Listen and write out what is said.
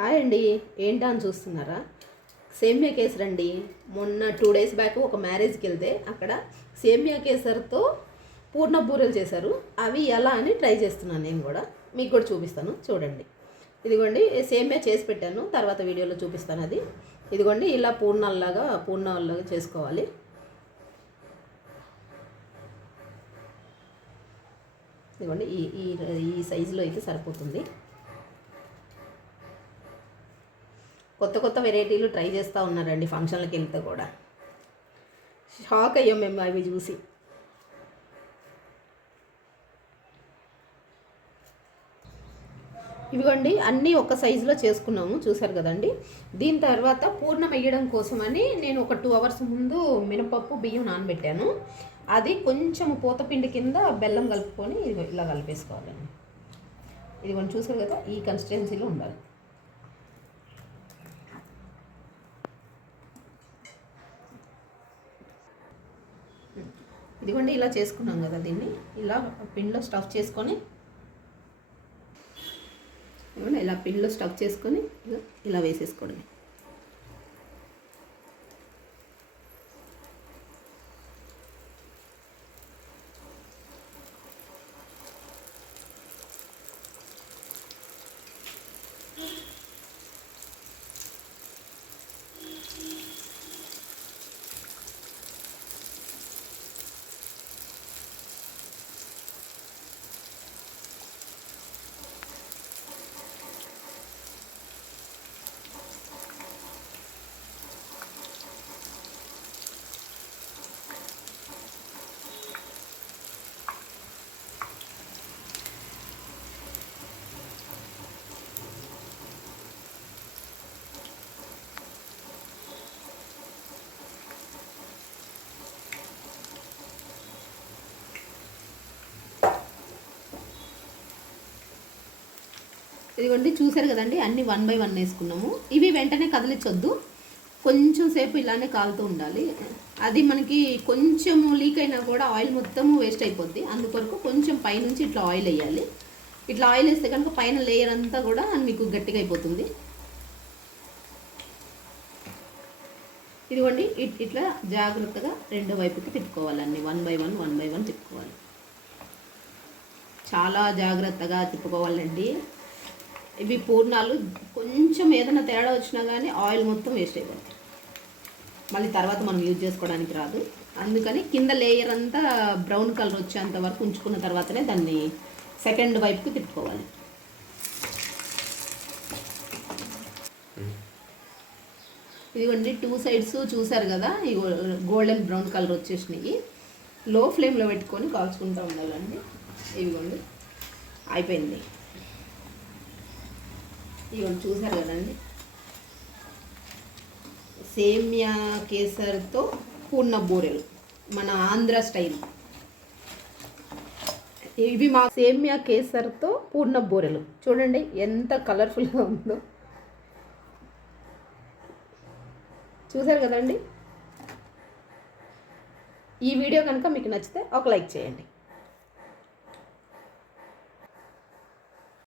Hi అండి. ఏంటా అని చూస్తున్నారా? సేమియా కేసర్ అండి. మొన్న టూ డేస్ బ్యాక్ ఒక మ్యారేజ్కి వెళ్తే అక్కడ సేమియా కేసర్తో పూర్ణ బూరెలు చేశారు. అవి ఎలా అని ట్రై చేస్తున్నాను నేను కూడా. మీకు కూడా చూపిస్తాను. చూడండి. ఇదిగోండి సేమియా చేసి పెట్టాను. తర్వాత వీడియోలో చూపిస్తాను అది. ఇదిగోండి ఇలా పూర్ణాల్లాగా పూర్ణాల్లాగా చేసుకోవాలి. ఇదిగోండి ఈ ఈ ఈ సైజులో అయితే సరిపోతుంది. కొత్త కొత్త వెరైటీలు ట్రై చేస్తూ ఉన్నారండి ఫంక్షన్లకు వెళ్తే కూడా. షాక్ అయ్యాం మేము అవి చూసి. ఇవిగోండి అన్నీ ఒక సైజులో చేసుకున్నాము చూసారు కదండి. దీని తర్వాత పూర్ణం వేయడం కోసమని నేను ఒక టూ అవర్స్ ముందు మినపప్పు బియ్యం నానబెట్టాను. అది కొంచెం పూతపిండి కింద బెల్లం కలుపుకొని ఇదిగో ఇలా కలిపేసుకోవాలండి. ఇదిగోండి చూసారు కదా ఈ కన్సిస్టెన్సీలో ఉండాలి. ఇదిగోండి ఇలా చేసుకున్నాం కదా దీన్ని. ఇలా పిండిలో స్టఫ్ చేసుకొని ఇదిగోండి ఇలా పిండిలో స్టఫ్ చేసుకొని ఇలా- ఇలా వేసేసుకోండి ఇదిగోండి చూసారు కదండి అన్ని వన్ బై వన్ వేసుకున్నాము. ఇవి వెంటనే కదిలించొద్దు. కొంచెం సేపు ఇలానే కాలుతూ ఉండాలి. అది మనకి కొంచెం లీక్ అయినా కూడా ఆయిల్ మొత్తం వేస్ట్ అయిపోద్ది. అందుకొరకు కొంచెం పైనుంచి ఇట్లా ఆయిల్ వేయాలి. ఇట్లా ఆయిల్ వేస్తే కనుక పైన లేయర్ అంతా కూడా మీకు గట్టిగా అయిపోతుంది. ఇదిగోండి ఇట్- ఇట్లా జాగ్రత్తగా రెండో వైపుకి తిప్పుకోవాలి one by one one by one తిప్పుకోవాలి. చాలా జాగ్రత్తగా తిప్పుకోవాలండి. ఇవి పూర్ణాలు. కొంచెం ఏదైనా తేడా వచ్చినా కానీ ఆయిల్ మొత్తం వేస్ట్ అయిపోతుంది. మళ్ళీ తర్వాత మనం యూజ్ చేసుకోవడానికి రాదు. అందుకని కింద లేయర్ అంతా బ్రౌన్ కలర్ వచ్చేంత వరకు ఉంచుకున్న తర్వాతనే దాన్ని సెకండ్ వైపుకి తిప్పుకోవాలి. ఇదిగోండి టూ సైడ్స్ చూసారు కదా? ఇగో గోల్డెన్ బ్రౌన్ కలర్ వచ్చేసినాయి. లో ఫ్లేమ్లో పెట్టుకొని కాల్చుకుంటూ ఉండాలండి. ఇదిగోండి అయిపోయింది. ఇవన్నీ చూసారు కదండి? సేమ్యా కేసర్తో పూర్ణ బూరెలు మన ఆంధ్ర స్టైల్. ఇవి మా సేమ్యా కేసర్తో పూర్ణ బూరెలు. చూడండి ఎంత కలర్ఫుల్గా ఉందో. చూసారు కదండి? ఈ వీడియో కనుక మీకు నచ్చితే ఒక లైక్ చేయండి.